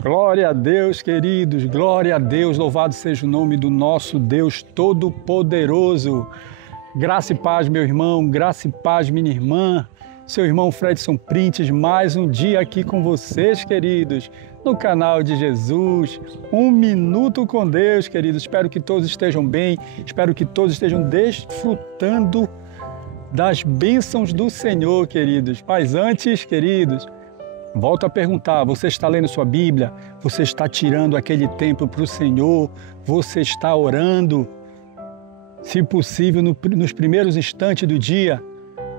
Glória a Deus, queridos, glória a Deus, louvado seja o nome do nosso Deus Todo-Poderoso. Graça e paz, meu irmão, graça e paz, minha irmã, seu irmão Fredson Printes, mais um dia aqui com vocês, queridos, no canal de Jesus, Um Minuto com Deus, queridos. Espero que todos estejam bem, espero que todos estejam desfrutando das bênçãos do Senhor, queridos. Mas antes, queridos, volto a perguntar, você está lendo sua Bíblia? Você está tirando aquele tempo para o Senhor? Você está orando? Se possível, nos primeiros instantes do dia,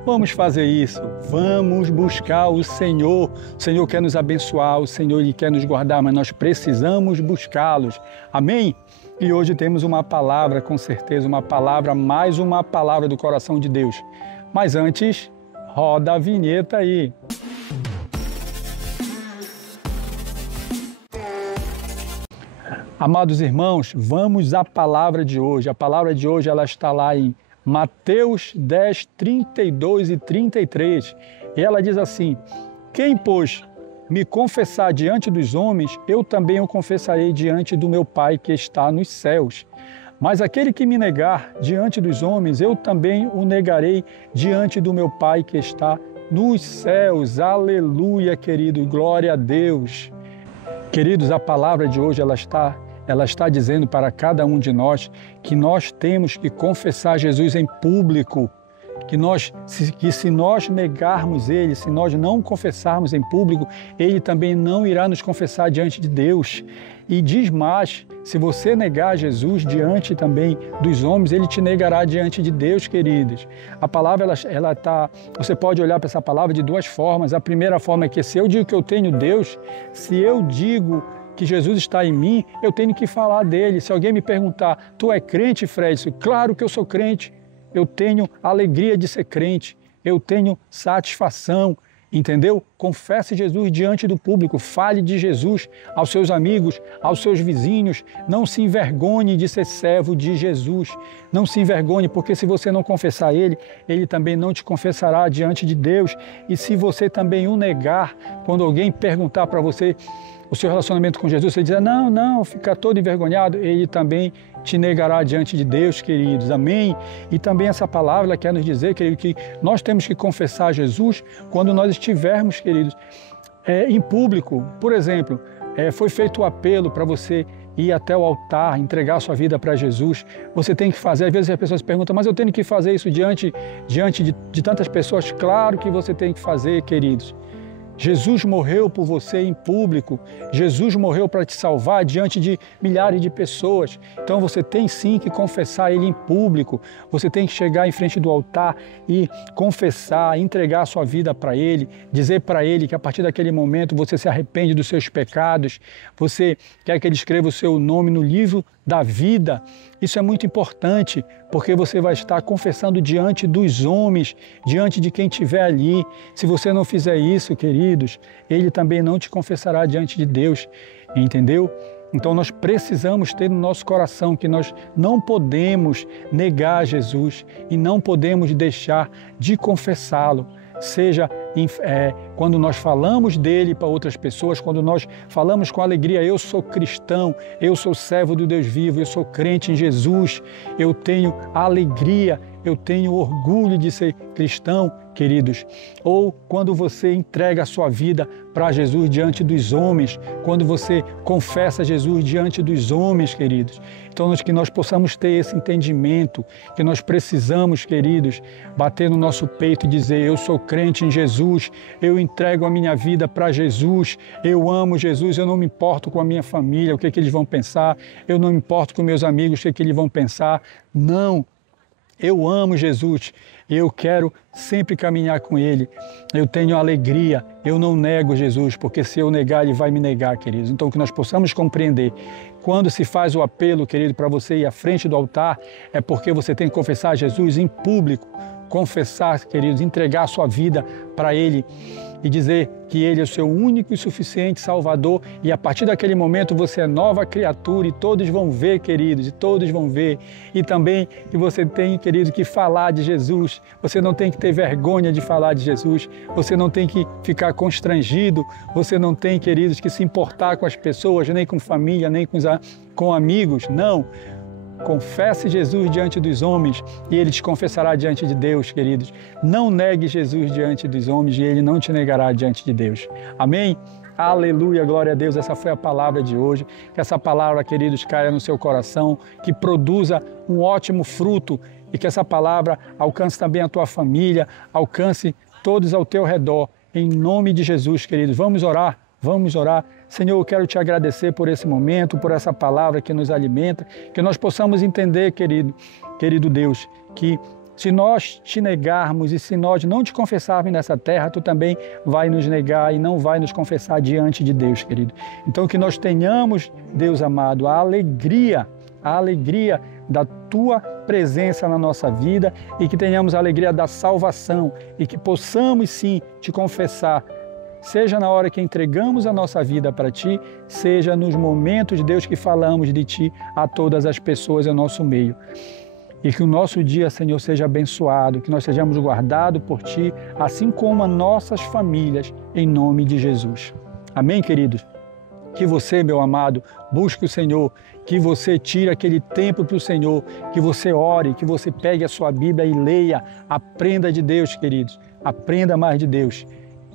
vamos fazer isso. Vamos buscar o Senhor. O Senhor quer nos abençoar, o Senhor Ele quer nos guardar, mas nós precisamos buscá-los. Amém? E hoje temos uma palavra, com certeza, uma palavra, mais uma palavra do coração de Deus. Mas antes, roda a vinheta aí. Amados irmãos, vamos à palavra de hoje. A palavra de hoje ela está lá em Mateus 10, 32 e 33. E ela diz assim: quem, pois, me confessar diante dos homens, eu também o confessarei diante do meu Pai que está nos céus. Mas aquele que me negar diante dos homens, eu também o negarei diante do meu Pai que está nos céus. Aleluia, querido, glória a Deus. Queridos, a palavra de hoje ela está dizendo para cada um de nós que nós temos que confessar Jesus em público, que se nós negarmos Ele, se nós não confessarmos em público, Ele também não irá nos confessar diante de Deus. E diz mais, se você negar Jesus diante também dos homens, Ele te negará diante de Deus, queridos. A palavra, você pode olhar para essa palavra de duas formas. A primeira forma é que se eu digo que eu tenho Deus, se eu digo que Jesus está em mim, eu tenho que falar dele. Se alguém me perguntar, tu é crente, Fredson? Claro que eu sou crente. Eu tenho alegria de ser crente. Eu tenho satisfação, entendeu? Confesse Jesus diante do público. Fale de Jesus aos seus amigos, aos seus vizinhos. Não se envergonhe de ser servo de Jesus. Não se envergonhe, porque se você não confessar Ele, Ele também não te confessará diante de Deus. E se você também o negar, quando alguém perguntar para você o seu relacionamento com Jesus, você dizer, não, fica todo envergonhado, Ele também te negará diante de Deus, queridos, amém? E também essa palavra ela quer nos dizer, querido, que nós temos que confessar Jesus quando nós estivermos, queridos, em público. Por exemplo, foi feito o apelo para você ir até o altar, entregar a sua vida para Jesus. Você tem que fazer, às vezes as pessoas perguntam, mas eu tenho que fazer isso diante de tantas pessoas? Claro que você tem que fazer, queridos. Jesus morreu por você em público, Jesus morreu para te salvar diante de milhares de pessoas. Então você tem sim que confessar Ele em público, você tem que chegar em frente do altar e confessar, entregar a sua vida para Ele, dizer para Ele que a partir daquele momento você se arrepende dos seus pecados, você quer que Ele escreva o seu nome no livro da vida. Isso é muito importante, porque você vai estar confessando diante dos homens, diante de quem estiver ali. Se você não fizer isso, queridos, Ele também não te confessará diante de Deus, entendeu? Então nós precisamos ter no nosso coração que nós não podemos negar Jesus e não podemos deixar de confessá-lo. Seja quando nós falamos dele para outras pessoas, quando nós falamos com alegria, eu sou cristão, eu sou servo do Deus vivo, eu sou crente em Jesus, eu tenho alegria, eu tenho orgulho de ser cristão, queridos. Ou quando você entrega a sua vida para Jesus diante dos homens, quando você confessa Jesus diante dos homens, queridos. Então, que nós possamos ter esse entendimento, que nós precisamos, queridos, bater no nosso peito e dizer, eu sou crente em Jesus, eu entrego a minha vida para Jesus, eu amo Jesus, eu não me importo com a minha família, o que eles vão pensar, eu não me importo com meus amigos, o que eles vão pensar. Não, eu amo Jesus, eu quero sempre caminhar com Ele, eu tenho alegria, eu não nego Jesus, porque se eu negar, Ele vai me negar, queridos. Então que nós possamos compreender, quando se faz o apelo, querido, para você ir à frente do altar, é porque você tem que confessar Jesus em público, confessar, queridos, entregar a sua vida para Ele e dizer que Ele é o seu único e suficiente Salvador, e a partir daquele momento você é nova criatura e todos vão ver, queridos, e todos vão ver. E também que você tem, querido, que falar de Jesus, você não tem que ter vergonha de falar de Jesus, você não tem que ficar constrangido, você não tem, queridos, que se importar com as pessoas, nem com família, nem com amigos, não. Confesse Jesus diante dos homens e Ele te confessará diante de Deus, queridos. Não negue Jesus diante dos homens e Ele não te negará diante de Deus. Amém? Aleluia, glória a Deus. Essa foi a palavra de hoje. Que essa palavra, queridos, caia no seu coração, que produza um ótimo fruto e que essa palavra alcance também a tua família, alcance todos ao teu redor. Em nome de Jesus, queridos. Vamos orar. Vamos orar. Senhor, eu quero te agradecer por esse momento, por essa palavra que nos alimenta, que nós possamos entender, querido Deus, que se nós te negarmos e se nós não te confessarmos nessa terra, tu também vai nos negar e não vai nos confessar diante de Deus, querido. Então que nós tenhamos, Deus amado, a alegria da tua presença na nossa vida e que tenhamos a alegria da salvação e que possamos sim te confessar, seja na hora que entregamos a nossa vida para Ti, seja nos momentos, Deus, que falamos de Ti a todas as pessoas em nosso meio. E que o nosso dia, Senhor, seja abençoado, que nós sejamos guardados por Ti, assim como as nossas famílias, em nome de Jesus. Amém, queridos? Que você, meu amado, busque o Senhor, que você tire aquele tempo para o Senhor, que você ore, que você pegue a sua Bíblia e leia, aprenda de Deus, queridos, aprenda mais de Deus.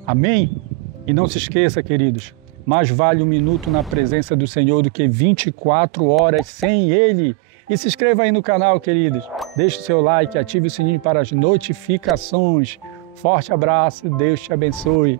Amém? E não se esqueça, queridos, mais vale um minuto na presença do Senhor do que 24 horas sem Ele. E se inscreva aí no canal, queridos. Deixe o seu like, ative o sininho para as notificações. Forte abraço, Deus te abençoe.